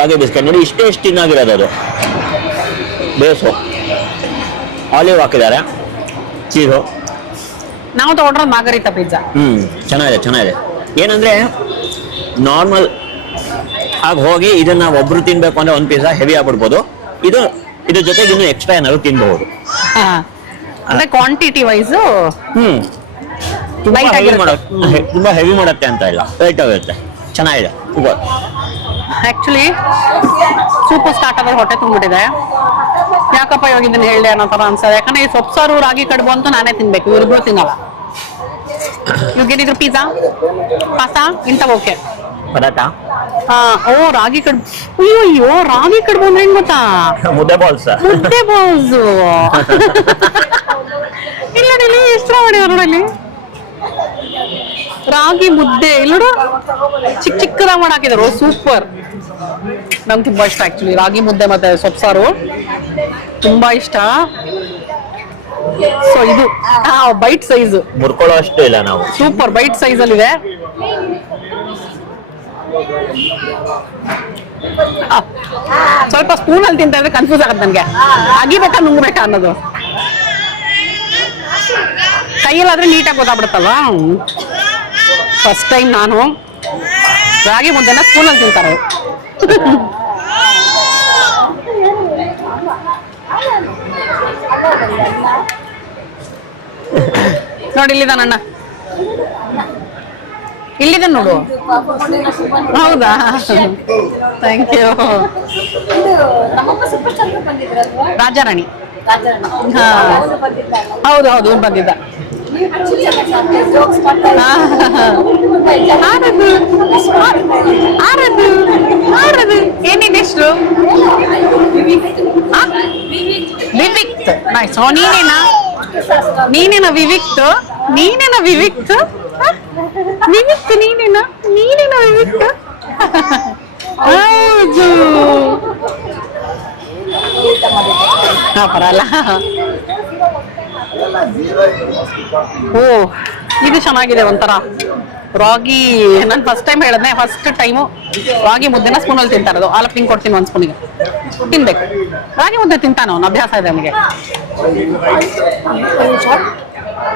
ragi biscuit. ನೋಡಿ, ಇಷ್ಟೇ ತಿನ್ನಾಗಿರೋದು ಅದು ಬೇಸು. ಆಲಿವ್ ಹಾಕಿದ್ದಾರೆ, ಚೀಸು. ನಾವು ತಗೊಂಡ್ರೆ ಮಾರ್ಗರಿಟಾ ಪಿಜ್ಜಾ. ಚೆನ್ನಾಗಿದೆ. ಏನಂದ್ರೆ ನಾರ್ಮಲ್ ಆಗಿ ಹೋಗಿ ಇದನ್ನ ಒಬ್ರು ತಿನ್ಬೇಕು ಅಂದ್ರೆ ಒಂದು ಪಿಜ್ಜಾ ಹೆವಿ ಆಗ್ಬಿಡ್ಬೋದು. ಇದ್ರ ಜೊತೆಗೆ ಇನ್ನು ಎಕ್ಸ್ಟ್ರಾ ಏನಾದ್ರು ತಿನ್ಬಹುದು. ಅಂದ್ರೆ ಕ್ವಾಂಟಿಟಿ ವೈಸ್ ತುಂಬಾ ಹೆವಿ ಮಾಡುತ್ತೆ ಅಂತ ಇಲ್ಲ, ಲೈಟ್ ಆಗುತ್ತೆ, ಚೆನ್ನಾಗಿದೆ. ಆಕ್ಚುಲಿ ಸೂಪರ್ ಸ್ಟಾರ್ಟ್ ಆದ್ರೆ ಹೊಟ್ಟೆ ತುಂಬಿಟ್ಟಿದೆ. ಯಾಕಪ್ಪ ಇವಾಗ ಇದನ್ನ ಹೇಳ್ದೆ ಅನ್ನೋ ತರ ಅನ್ಸದೆ, ಯಾಕಂದ್ರೆ ಈ ಸೊಪ್ಪು ಸಾರು ರಾಗಿ ಕಡುಬು ಅಂತ ನಾನೇ ತಿನ್ಬೇಕು, ಇವ್ರಿಬ್ರು ತಿನ್ನಲ್ಲ. ಇವ್ಗೇನಿದ್ರು ಪಿಜ್ಜಾ, ಪಾಸ್ತಾ ಇಂತ ಓಕೆ. ಪದಾರ್ಥ ರಾಗಿ ಕಡುಬು. ಅಯ್ಯೋ ರಾಗಿ ಕಡುಬು ಅಂದ್ರೆ ಏನ್ ಗೊತ್ತಾ? ಮುದ್ದೆ ಬಾಲ್ಸ್. ಇಲ್ಲ ಎಷ್ಟು ಮಾಡಿದ್ರು ನೋಡಿ, ರಾಗಿ ಮುದ್ದೆ ಇಲ್ಲೋಡು, ಚಿಕ್ಕದಾಗಿ ಮಾಡಿ ಹಾಕಿದ್ರು. ಸೂಪರ್, ನಂಗೆ ತುಂಬಾ ಇಷ್ಟ ಆಕ್ಚುಲಿ ರಾಗಿ ಮುದ್ದೆ ಮತ್ತೆ ಸೊಪ್ಪು ಸಾರು, ತುಂಬಾ ಇಷ್ಟ. ಸೊ ಇದು ಬೈಟ್ ಸೈಜ್, ಮುರ್ಕೊಳ್ಳೋ ಅಷ್ಟೇ ಇಲ್ಲ ನಾವು. ಸೂಪರ್ ಬೈಟ್ ಸೈಜ್ ಅಲ್ಲಿ ಇದೆ. ಸ್ವಲ್ಪ ಸ್ಪೂನ್ ಅಲ್ಲಿ ತಿಂತಾ ಇದ್ರೆ ಕನ್ಫ್ಯೂಸ್ ಆಗತ್ತೆ ನನ್ಗೆ, ಅಗಿಬೇಕಾ ನುಂಗ್ಬೇಕಾ ಅನ್ನೋದು. ಕೈಯಲ್ಲಾದ್ರೆ ನೀಟಾಗಿ ಗೊತ್ತಾಗ್ಬಿಡುತ್ತಲ್ವಾ. ಫಸ್ಟ್ ಟೈಮ್ ನಾನು ರಾಗಿ ಮುದ್ದೆನ ಸ್ಪೂನಲ್ಲಿ ತಿಂತಾರೆ. ನೋಡಿ ಇಲ್ಲಿದ ನನ್ನ ಇಲ್ಲಿದೆ ನೋಡು. ಹೌದಾ, ಥ್ಯಾಂಕ್ ಯು. ರಾಜಾರಾಣಿ. ಹಾ ಹೌದು ಹೌದು, ಇವ್ರು ಬಂದಿದ್ದ. ಏನಿದೆ ಹೆಸರು? ವಿವಿಕ್ತ್. ನೈಸ್. ನೀನೇನಾ ವಿವಿಕ್ತ್? ನೀನೇನಾ ವಿವಿಕ್ತ್? ವಿವಿಕ್ತ್ ನೀನೇನಾ ವಿವಿಕ್ತ್? ಹೌದು. ಪರಲ್ಲ. ಓ, ಇದು ಚೆನ್ನಾಗಿದೆ ಒಂಥರ ರಾಗಿ. ನಾನು ಫಸ್ಟ್ ಟೈಮ್ ಹೇಳಿದ್ನೆ, ಫಸ್ಟ್ ಟೈಮು ರಾಗಿ ಮುದ್ದೆನ ಸ್ಪೂನಲ್ಲಿ ತಿಂತಾರದು. ಆಲಪ್ ಹಿಂಗೆ ಕೊಡ್ತೀನಿ ಒಂದು ಸ್ಪೂನಿಗೆ, ತಿನ್ಬೇಕು. ರಾಗಿ ಮುದ್ದೆ ತಿಂತಾನ ಅವ್ನು, ಅಭ್ಯಾಸ ಇದೆ ನಮಗೆ.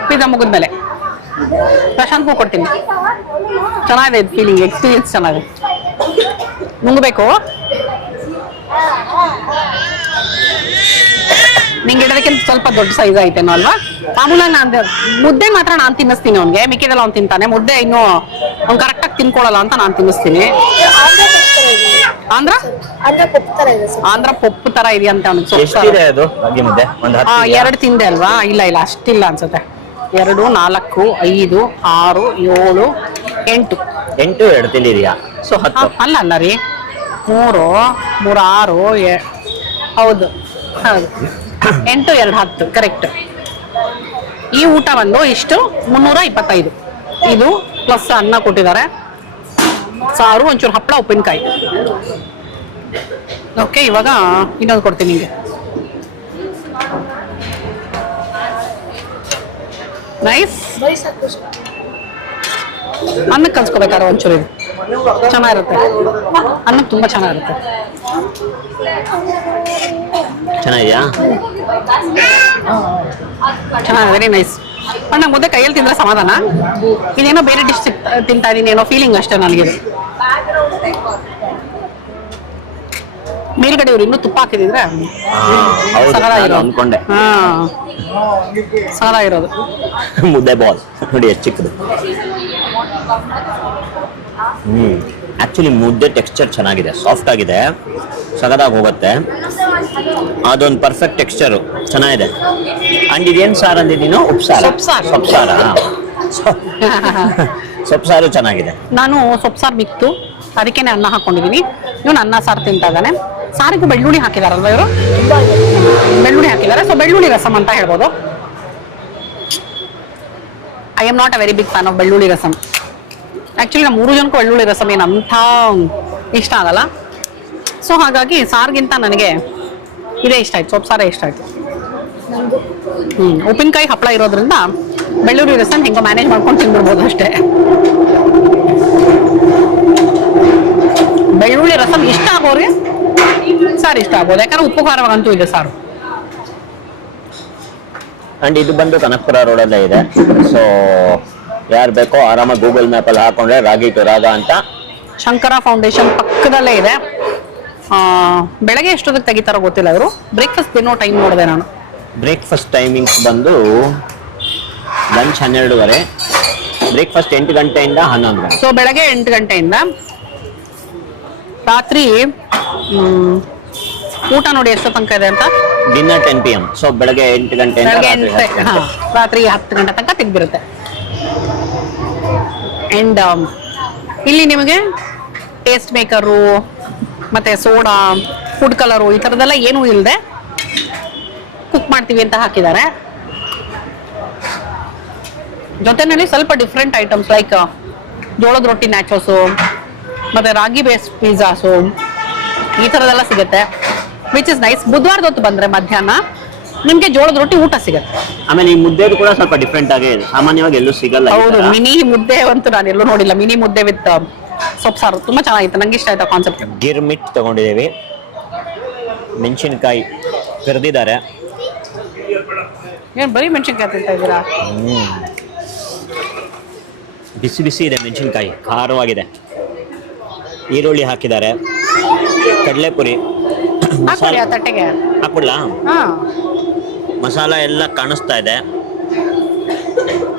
ಪಿಜ್ಜಾ ಮುಗಿದ್ಮೇಲೆ ಪ್ರಶಾಂತ್ಗೂ ಕೊಡ್ತೀನಿ. ಚೆನ್ನಾಗಿದೆ ಇದು ಫೀಲಿಂಗ್, ಎಕ್ಸ್ಪೀರಿಯನ್ಸ್ ಚೆನ್ನಾಗಿದೆ. ನುಂಗಬೇಕು. ನಿಂಗೆ ಇಡೋದಕ್ಕಿಂತ ಸ್ವಲ್ಪ ದೊಡ್ಡ ಸೈಜ್ ಐತೇನೋ ಅಲ್ವಾ? ಮಾಮೂಲಾಗಿ ನಾನು ಮುದ್ದೆ ಮಾತ್ರ ನಾನು ತಿನ್ನಿಸ್ತೀನಿ ಅವ್ನಿಗೆ, ಮಿಕ್ಕಿದೆಲ್ಲ ಅವ್ನು ತಿಂತಾನೆ. ಮುದ್ದೆ ಇನ್ನೂ ಅವ್ನು ಕರೆಕ್ಟಾಗಿ ತಿನ್ಕೊಳ್ಳಲ್ಲ ಅಂತ ನಾನು ತಿನ್ನಿಸ್ತೀನಿ. ಆಂಧ್ರ ಪಪ್ಪು ತರ ಇದೆಯಂತೆ ಅವ್ನಿಗೆ. ಎರಡು ತಿಂದೆ ಅಲ್ವಾ? ಇಲ್ಲ ಅಷ್ಟಿಲ್ಲ ಅನ್ಸುತ್ತೆ. 2, 4, 5, 6, 7, 8. 2 ತಿಂದಿದ್ಯಾ? ಸೊ 10. ಅಲ್ಲ ರೀ, 3, 6, ಹೌದು 8, 2, 10 ಕರೆಕ್ಟ್. ಈ ಊಟ ಬಂದು ಇಷ್ಟು 325. ಇದು ಪ್ಲಸ್ ಅನ್ನ ಕೊಟ್ಟಿದ್ದಾರೆ, ಸಾರು, ಒಂಚೂರು ಹಪ್ಪಳ, ಉಪ್ಪಿನಕಾಯಿ. ಓಕೆ, ಇವಾಗ ಇನ್ನೊಂದು ಕೊಡ್ತೀನಿ ನಿಮಗೆ. ನೈಸ್. ಅನ್ನಕ್ಕೆ ಕಲ್ಸ್ಕೋಬೇಕಾದ್ರೆ ಒಂಚೂರು ಇದು ಚೆನ್ನಾಗಿರುತ್ತೆ. ಅನ್ನಕ್ಕೆ ತುಂಬಾ ಚೆನ್ನಾಗಿರುತ್ತೆ. ಚೆನ್ನಾಗಿದೆಯಾ? ಚೆನ್ನಾಗಿದೆ, ವೆರಿ ನೈಸ್. ಅಣ್ಣ ಮುದ್ದೆ ಕೈಯಲ್ಲಿ ತಿಂದ್ರೆ ಸಮಾಧಾನ. ಇದೇನೋ ಬೇರೆ ಡಿಶ್ ತಿಂತಾ ಇದೀನಿ ಏನೋ ಫೀಲಿಂಗ್ ಅಷ್ಟೇ ನನಗೆ. ಮೇಲ್ಗಡೆ ಇವ್ರು ಇನ್ನೂ ತುಪ್ಪ ಹಾಕಿದ್ರೆ ಅನ್ಕೊಂಡೆ. ಸರಾಗಿರೋದು ಮುದ್ದೆ ಬಾಲ್ ನೋಡಿ ಎಷ್ಟು ಚಿಕ್ಕದು. ಆಕ್ಚುಲಿ ಮುದ್ದೆ ಟೆಕ್ಸ್ಚರ್ ಚೆನ್ನಾಗಿದೆ, ಸಾಫ್ಟ್ ಆಗಿದೆ, ಸಗದಾಗಿ ಹೋಗುತ್ತೆ. ಅದೊಂದು ಪರ್ಫೆಕ್ಟ್ ಟೆಕ್ಸ್ಚರ್ ಚೆನ್ನಾಗಿದೆ. ಅಂಡ್ ಇದೇನು ಸಾರು ಅಂದಿದ್ದೀನೋ? ಸೊಪ್ಸಾರ. ಸೊಪ್ಸಾರು ಚೆನ್ನಾಗಿದೆ. ನಾನು ಸೊಪ್ಸಾರು ಮಿಕ್ತು, ಅದಕ್ಕೇನೆ ಅನ್ನ ಹಾಕೊಂಡಿದೀನಿ. ಇವನು ಅನ್ನ ಸಾರು ತಿಂತಾ ಇದ್ದಾನೆ. ಸಾರಿಗೂ ಬೆಳ್ಳುಳ್ಳಿ ಹಾಕಿದಾರಲ್ವ ಇವರು? ಬೆಳ್ಳುಳ್ಳಿ ಹಾಕಿದ್ದಾರೆ. ಸೊ ಬೆಳ್ಳುಳ್ಳಿ ರಸಂ ಅಂತ ಹೇಳ್ಬೋದು. I am not a very big fan of ಬೆಳ್ಳುಳ್ಳಿ ರಸಂ. ಆಕ್ಚುಲಿ ನಮ್ಮ 3 ಜನಕ್ಕೂ ಬೆಳ್ಳುಳ್ಳಿ ರಸಂ ಏನು ಅಂಥ ಇಷ್ಟ ಆಗಲ್ಲ. ಸೊ ಹಾಗಾಗಿ ಸಾರಿಗಿಂತ ನನಗೆ ಇದೇ ಇಷ್ಟ ಆಯ್ತು, ಸೊಪ್ಸಾರೇ ಇಷ್ಟ ಆಯ್ತು. ಉಪ್ಪಿನಕಾಯಿ ಹಪ್ಪಳ ಇರೋದ್ರಿಂದ ಬೆಳ್ಳುಳ್ಳಿ ರಸಂ ಹೆಂಗೋ ಮ್ಯಾನೇಜ್ ಮಾಡ್ಕೊಂಡು ತಿನ್ಬಿಡ್ಬೋದು ಅಷ್ಟೇ. ಬೆಳ್ಳುಳ್ಳಿ ರಸಂ ಇಷ್ಟ ಆಗೋರಿಗೆ ಸಾರು ಇಷ್ಟ ಆಗ್ಬೋದು, ಯಾಕಂದ್ರೆ ಉಪ್ಪು ಖಾರವಾಗಂತೂ ಇದೆ ಸಾರು. ಅಂಡ್ ಇದು ಬಂದು ಕನಕಪುರ ರೋಡಲ್ಲೇ ಇದೆ. ಸೊ ಯಾರು ಬೇಕೋ ಆರಾಮಾಗಿ ಗೂಗಲ್ ಮ್ಯಾಪಲ್ಲಿ ಹಾಕೊಂಡ್ರೆ ರಾಗಿ ಟು ರಾಗ ಅಂತ. ಶಂಕರ ಫೌಂಡೇಶನ್ ಪಕ್ಕದಲ್ಲೇ ಇದೆ. ಬೆಳಗ್ಗೆ ಎಷ್ಟೊತ್ತಿಗೆ ತೆಗಿತಾರೋ ಗೊತ್ತಿಲ್ಲ ಅವರು. ಬ್ರೇಕ್ಫಾಸ್ಟ್ ತಿನ್ನೋ ಟೈಮ್ ನೋಡಿದೆ ನಾನು. ಬ್ರೇಕ್ಫಾಸ್ಟ್ ಟೈಮಿಂಗ್ಸ್ ಬಂದು ಲಂಚ್ 12:30, ಬ್ರೇಕ್ಫಾಸ್ಟ್ 8 ಗಂಟೆಯಿಂದ 11 ಗಂಟೆ. ಸೊ ಬೆಳಗ್ಗೆ 8 ಗಂಟೆಯಿಂದ ರಾತ್ರಿ ಊಟ ನೋಡಿ ಎಷ್ಟು ತನಕ ಇದೆ ಅಂತ. Dinner 10 PM. ಸೊ ಬೆಳಗ್ಗೆ 8 ಗಂಟೆಯಿಂದ ರಾತ್ರಿ 10 ಗಂಟೆ ತನಕ ತೆಗೆದಿರುತ್ತೆ. ಅಂಡ್ ಇಲ್ಲಿ ನಿಮಗೆ ಟೇಸ್ಟ್ ಮೇಕರು ಮತ್ತೆ ಸೋಡಾ, ಫುಡ್ ಕಲರು ಈ ಥರದ್ದೆಲ್ಲ ಏನೂ ಇಲ್ಲದೆ ಕುಕ್ ಮಾಡ್ತೀವಿ ಅಂತ ಹಾಕಿದ್ದಾರೆ. ಜೊತೆನಲ್ಲಿ ಸ್ವಲ್ಪ ಡಿಫ್ರೆಂಟ್ ಐಟಮ್ಸ್ ಲೈಕ್ ಜೋಳದ ರೊಟ್ಟಿ ನ್ಯಾಚೋಸು, ಮತ್ತೆ ರಾಗಿ ಬೇಸ್ ಪಿಜ್ಜಾಸು, ಈ ಥರದ್ದೆಲ್ಲ ಸಿಗುತ್ತೆ, ವಿಚ್ ಇಸ್ ನೈಸ್. ಬುಧವಾರದ ಹೊತ್ತು ಬಂದರೆ ಮಧ್ಯಾಹ್ನ ನಿಮಗೆ ಜೋಳದ ರೊಟ್ಟಿ ಊಟ ಸಿಗುತ್ತೆ. ಆಮೇಲೆ ಈ ಮುದ್ದೆ ಕೂಡ ಸ್ವಲ್ಪ ಡಿಫ್ರೆಂಟ್ ಆಗಿ ಸಾಮಾನ್ಯವಾಗಿ ಎಲ್ಲೂ ಸಿಗಲ್ಲ. ಹೌದು, ಮಿನಿ ಮುದ್ದೆ ಅಂತೂ ನಾನು ಎಲ್ಲೂ ನೋಡಿಲ್ಲ. ಮಿನಿ ಮುದ್ದೆ ವಿತ್ ಸೊಪ್ಸಾರು ತುಂಬಾ ಚೆನ್ನಾಗಿತ್ತು, ನಂಗೆ ಇಷ್ಟ ಆಯ್ತು ಕಾನ್ಸೆಪ್ಟ್. ಗಿರ್ಮಿಟ್ ತಗೊಂಡಿದ್ದೀವಿ, ಮೆಣಸಿನ್ಕಾಯಿ ಕರೆದಿದ್ದಾರೆ. ಏನು ಬರೀ ಮೆಣಸಿನ್ಕಾಯಿ ತಿಂತಾ ಇದ್ದೀರಾ? ಬಿಸಿ ಬಿಸಿ ಇದೆ ಮೆಣಸಿನ್ಕಾಯಿ, ಖಾರವಾಗಿದೆ. ಈರುಳ್ಳಿ ಹಾಕಿದ್ದಾರೆ, ಕಡಲೆಪುರಿ ಹಾಕೊಳ್ಳಿ ಆ ತಟ್ಟೆಗೆ. ಹಾಕ್ಬಿಡ್ಲಾ? ಹಾ, ಮಸಾಲ ಎಲ್ಲ ಕಾಣಿಸ್ತಾ ಇದೆ.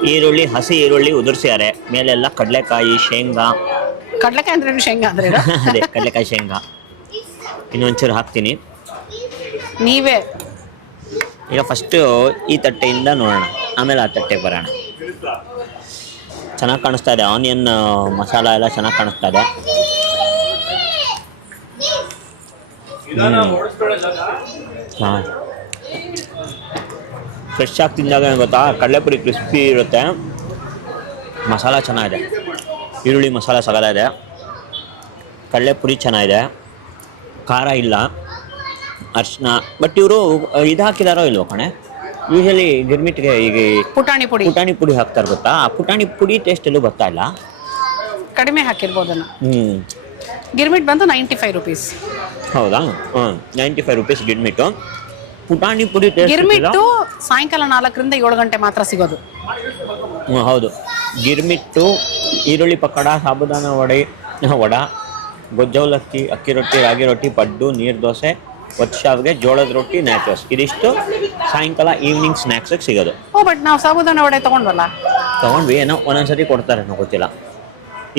ಈರುಳ್ಳಿ, ಹಸಿ ಈರುಳ್ಳಿ ಉದುರಿಸ್ಯಾರೆ, ಮೇಲೆಲ್ಲ ಕಡಲೆಕಾಯಿ, ಶೇಂಗಾ. ಕಡ್ಲೆಕಾಯಿ ಅಂದ್ರೆ ಶೇಂಗಾ ಅಂದ್ರೆ ಅದೇ ಕಡಲೆಕಾಯಿ, ಶೇಂಗಾ. ಇನ್ನೊಂಚೂರು ಹಾಕ್ತೀನಿ. ನೀವೇ ಈಗ ಫಸ್ಟು ಈ ತಟ್ಟೆಯಿಂದ ನೋಡೋಣ, ಆಮೇಲೆ ಆ ತಟ್ಟೆಗೆ ಬರೋಣ. ಚೆನ್ನಾಗಿ ಕಾಣಿಸ್ತಾ ಇದೆ, ಆನಿಯನ್ ಮಸಾಲ ಎಲ್ಲ ಚೆನ್ನಾಗಿ ಕಾಣಿಸ್ತಾ ಇದೆ. ಹಾಂ, ಫ್ರೆಶ್ ಆಗಿ ತಿಂದಾಗ ಏನು ಗೊತ್ತಾ, ಕಡಲೆಪುರಿ ಕ್ರಿಸ್ಪಿ ಇರುತ್ತೆ, ಮಸಾಲ ಚೆನ್ನಾಗಿದೆ, ಈರುಳ್ಳಿ ಮಸಾಲ ಸಗದಾಗಿದೆ, ಕಡಲೆಪುರಿ ಚೆನ್ನಾಗಿದೆ, ಖಾರ ಇಲ್ಲ, ಅರ್ಶಿನ. ಬಟ್ ಇವರು ಇದು ಹಾಕಿದಾರೋ ಇಲ್ವೋ ಕಣೆ, ಯೂಶಲಿ ಗಿರ್ಮಿಟ್ಗೆ ಈಗ ಪುಟಾಣಿ ಪುಡಿ ಹಾಕ್ತಾರೆ ಗೊತ್ತಾ, ಆ ಪುಟಾಣಿ ಪುಡಿ ಟೇಸ್ಟ್ ಎಲ್ಲೂ ಬರ್ತಾ ಇಲ್ಲ, ಕಡಿಮೆ ಹಾಕಿರ್ಬೋದನ್ನ. ಗಿರ್ಮಿಟ್ ಬಂದು 95 ರೂಪೀಸ್. ಹೌದಾ? 95 ರೂಪೀಸ್ ಗಿರ್ಮಿಟ್ಟು. ಪುಟಾಣಿ ಪುಡಿ ಟೇಸ್ಟ್ ಗಿರ್ಮಿಟ್ಟು ಸಾಯಂಕಾಲ 4ರಿಂದ 7 ಗಂಟೆ ಮಾತ್ರ ಸಿಗೋದು. ಹೌದು. ಗಿರ್ಮಿಟ್ಟು, ಈರುಳ್ಳಿ ಪಕೋಡ, ಸಾಬುದಾನ ವಡ, ಗೊಜ್ಜವಲಕ್ಕಿ, ಅಕ್ಕಿ ರೊಟ್ಟಿ, ರಾಗಿ ರೊಟ್ಟಿ, ಪಡ್ಡು, ನೀರು ದೋಸೆ, ಒಚ್ಚಾವ್ಗೆ, ಜೋಳದ ರೊಟ್ಟಿ, ನ್ಯಾಚೋಸ್, ಇದಿಷ್ಟು ಸಾಯಂಕಾಲ ಈವ್ನಿಂಗ್ ಸ್ನ್ಯಾಕ್ಸಿಗೆ ಸಿಗೋದು. ಬಟ್ ನಾವು ಸಾಬುದಾನ ವಡೆ ತಗೊಂಡ್ವಲ್ಲ, ತೊಗೊಂಡ್ವಿ, ಏನೋ ಒಂದೊಂದ್ಸತಿ ಕೊಡ್ತಾರೆ, ನಾವು ಗೊತ್ತಿಲ್ಲ.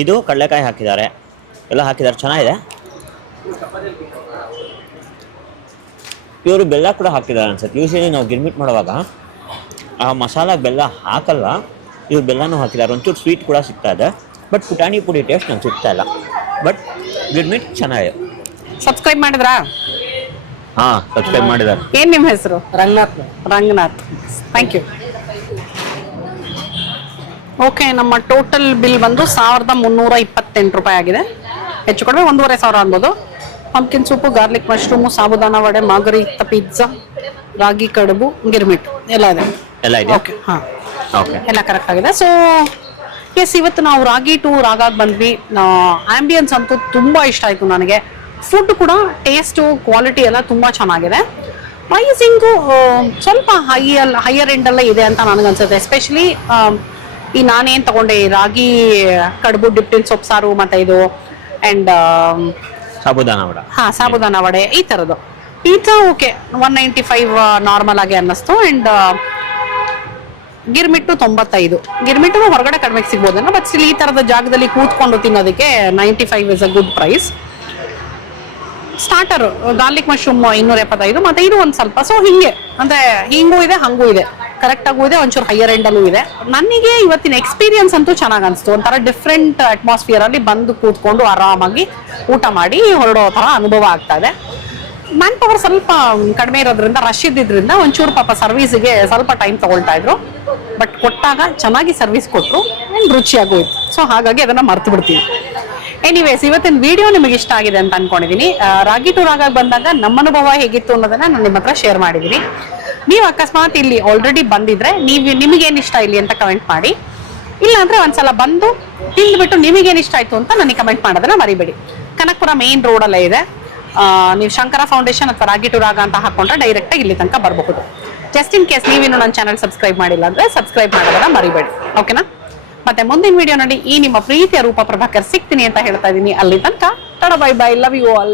ಇದು ಕಡಲೆಕಾಯಿ ಹಾಕಿದ್ದಾರೆ, ಎಲ್ಲ ಹಾಕಿದ್ದಾರೆ, ಚೆನ್ನಾಗಿದೆ. ಇವರು ಬೆಲ್ಲ ಕೂಡ ಹಾಕಿದ್ದಾರೆ ಅನ್ಸುತ್ತೆ. ಯೂಶಲಿ ನಾವು ಗಿರ್ಮಿಟ್ ಮಾಡುವಾಗ ಆ ಮಸಾಲ ಬೆಲ್ಲ ಹಾಕಲ್ಲ, ಇವ್ರು ಬೆಲ್ಲನೂ ಹಾಕಿದ್ದಾರೆ. ಒಂಚೂರು ಸ್ವೀಟ್ ಕೂಡ ಸಿಗ್ತಾ ಇದೆ, ಬಟ್ ಪುಟಾಣಿ ಪುಡಿ ಟೇಸ್ಟ್ ನಂಗೆ ಸಿಗ್ತಾ ಇಲ್ಲ. ಬಟ್ ಗಿರ್ಮಿಟ್ ಚೆನ್ನಾಗಿದೆ. ಸಬ್ಸ್ಕ್ರೈಬ್ ಮಾಡಿದ್ರಾ? ಹಾಂ, ಸಬ್ಸ್ಕ್ರೈಬ್ ಮಾಡಿದ್ದಾರೆ. ಏನ್ ನಿಮ್ಮ ಹೆಸರು? ರಂಗನಾಥ್. Thank you. ಓಕೆ, ನಮ್ಮ ಟೋಟಲ್ ಬಿಲ್ ಬಂದು 1328 ರೂಪಾಯಿ ಆಗಿದೆ. ಹೆಚ್ಚು ಕಡಿಮೆ 1500 ಅನ್ಬೋದು. Pumpkin soup, garlic mushroom, sabudana vada, margherita pizza, ragi kadubu, girmit ಎಲ್ಲ ಇದೆ. ಓಕೆ, ಹಾಂ, ಓಕೆ, ಎಲ್ಲ ಕರೆಕ್ಟ್ ಆಗಿದೆ. ಸೊ ಎಸ್, ಇವತ್ತು ನಾವು ರಾಗಿ ಟು ರಾಗಾಗ್ ಬಂದ್ವಿ. ಆಂಬಿಯನ್ಸ್ ಅಂತೂ ತುಂಬ ಇಷ್ಟ ಆಯಿತು ನನಗೆ. ಫುಡ್ ಕೂಡ ಟೇಸ್ಟು, ಕ್ವಾಲಿಟಿ ಎಲ್ಲ ತುಂಬ ಚೆನ್ನಾಗಿದೆ. ಪ್ರೈಸಿಂಗು ಸ್ವಲ್ಪ ಹೈಯರ್ ಎಂಡಲ್ಲೇ ಇದೆ ಅಂತ ನನಗನ್ಸುತ್ತೆ. ಎಸ್ಪೆಷಲಿ ಈ ನಾನೇನು ತಗೊಂಡೆ, ರಾಗಿ ಕಡುಬು, ಡಿಪ್ಟಿನ್ ಸೊಪ್ಪು ಸಾರು, ಮತ್ತು ಇದು ಆ್ಯಂಡ್ ಸಾಬುದಾನ ವಡೆ, ಈ ಥರದ್ದು. ಪಿಜ್ಜಾ ಓಕೆ 195 ನಾರ್ಮಲ್ ಆಗಿ ಅನ್ನಿಸ್ತು. ಆ್ಯಂಡ್ ಗಿರ್ಮಿಟ್ಟು 95. ಗಿರ್ಮಿಟ್ಟು ಹೊರಗಡೆ ಕಡಿಮೆಗೆ ಸಿಗ್ಬೋದೇನೋ, ಬಟ್ ಸ್ಟಿಲ್ ಈ ಥರದ ಜಾಗದಲ್ಲಿ ಕೂತ್ಕೊಂಡು ತಿನ್ನೋದಕ್ಕೆ 95 is a good price. Starter garlic mushroom 275, ಮತ್ತೆ ಇದು ಒಂದು ಸ್ವಲ್ಪ. ಸೊ ಹಿಂಗೆ ಅಂದರೆ ಹಿಂಗೂ ಇದೆ, ಹಂಗೂ ಇದೆ, ಕರೆಕ್ಟಾಗೂ ಇದೆ, ಒಂಚೂರು ಹೈಯರ್ ಎಂಡಲ್ಲೂ ಇದೆ. ನನಗೆ ಇವತ್ತಿನ ಎಕ್ಸ್ಪೀರಿಯನ್ಸ್ ಅಂತೂ ಚೆನ್ನಾಗಿ ಅನಿಸ್ತು. ಒಂಥರ ಡಿಫ್ರೆಂಟ್ ಅಟ್ಮಾಸ್ಫಿಯರಲ್ಲಿ ಬಂದು ಕೂತ್ಕೊಂಡು ಆರಾಮಾಗಿ ಊಟ ಮಾಡಿ ಹೊರಡೋ ಥರ ಅನುಭವ ಆಗ್ತಾ ಇದೆ. ಮ್ಯಾನ್ ಪವರ್ ಸ್ವಲ್ಪ ಕಡಿಮೆ ಇರೋದ್ರಿಂದ, ರಶ್ ಇದ್ದಿದ್ರಿಂದ ಒಂಚೂರು ಪಾಪ ಸರ್ವಿಸಿಗೆ ಸ್ವಲ್ಪ ಟೈಮ್ ತಗೊಳ್ತಾ ಇದ್ರು. ಬಟ್ ಕೊಟ್ಟಾಗ ಚೆನ್ನಾಗಿ ಸರ್ವಿಸ್ ಕೊಟ್ಟರು, ರುಚಿಯಾಗೂ ಇತ್ತು. ಸೊ ಹಾಗಾಗಿ ಅದನ್ನು ಮರ್ತು ಬಿಡ್ತೀವಿ. ಎನಿವೇಸ್, ಇವತ್ತಿನ ವಿಡಿಯೋ ನಿಮಗೆ ಇಷ್ಟ ಆಗಿದೆ ಅಂತ ಅನ್ಕೊಂಡಿದ್ದೀನಿ. ರಾಗಿ ಟು ರಾಗಾಗ್ ಬಂದಾಗ ನಮ್ಮ ಅನುಭವ ಹೇಗಿತ್ತು ಅನ್ನೋದನ್ನ ನಾನು ನಿಮ್ಮ ಹತ್ರ ಶೇರ್ ಮಾಡಿದ್ದೀನಿ. ನೀವು ಅಕಸ್ಮಾತ್ ಇಲ್ಲಿ ಆಲ್ರೆಡಿ ಬಂದಿದ್ರೆ ನಿಮಗೇನು ಇಷ್ಟ ಇಲ್ಲಿ ಅಂತ ಕಮೆಂಟ್ ಮಾಡಿ. ಇಲ್ಲಾಂದ್ರೆ ಒಂದ್ಸಲ ಬಂದು ತಿಂದ್ಬಿಟ್ಟು ನಿಮಗೇನು ಇಷ್ಟ ಆಯ್ತು ಅಂತ ನನಗೆ ಕಮೆಂಟ್ ಮಾಡೋದನ್ನ ಮರಿಬೇಡಿ. ಕನಕಪುರ ಮೇನ್ ರೋಡಲ್ಲೇ ಇದೆ. ನೀವು ಶಂಕರ ಫೌಂಡೇಶನ್ ಅಥವಾ ರಾಗಿ ಟು ರಾಗ ಅಂತ ಹಾಕೊಂಡ್ರೆ ಡೈರೆಕ್ಟಾಗಿ ಇಲ್ಲಿ ತನಕ ಬರಬಹುದು. ಜಸ್ಟ್ ಇನ್ ಕೇಸ್ ನೀವಿನ್ನು ನನ್ನ ಚಾನಲ್ ಸಬ್ಸ್ಕ್ರೈಬ್ ಮಾಡಿಲ್ಲ ಅಂದ್ರೆ ಸಬ್ಸ್ಕ್ರೈಬ್ ಮಾಡೋದನ್ನ ಮರಿಬೇಡಿ. ಓಕೆನಾ? ಮತ್ತೆ ಮುಂದಿನ ವಿಡಿಯೋನಲ್ಲಿ ಈ ನಿಮ್ಮ ಪ್ರೀತಿಯ ರೂಪ ಪ್ರಭಾಕರ್ ಸಿಗ್ತೀನಿ ಅಂತ ಹೇಳ್ತಾ ಇದ್ದೀನಿ. ಅಲ್ಲಿ ತನಕ tata, bye bye, love you all.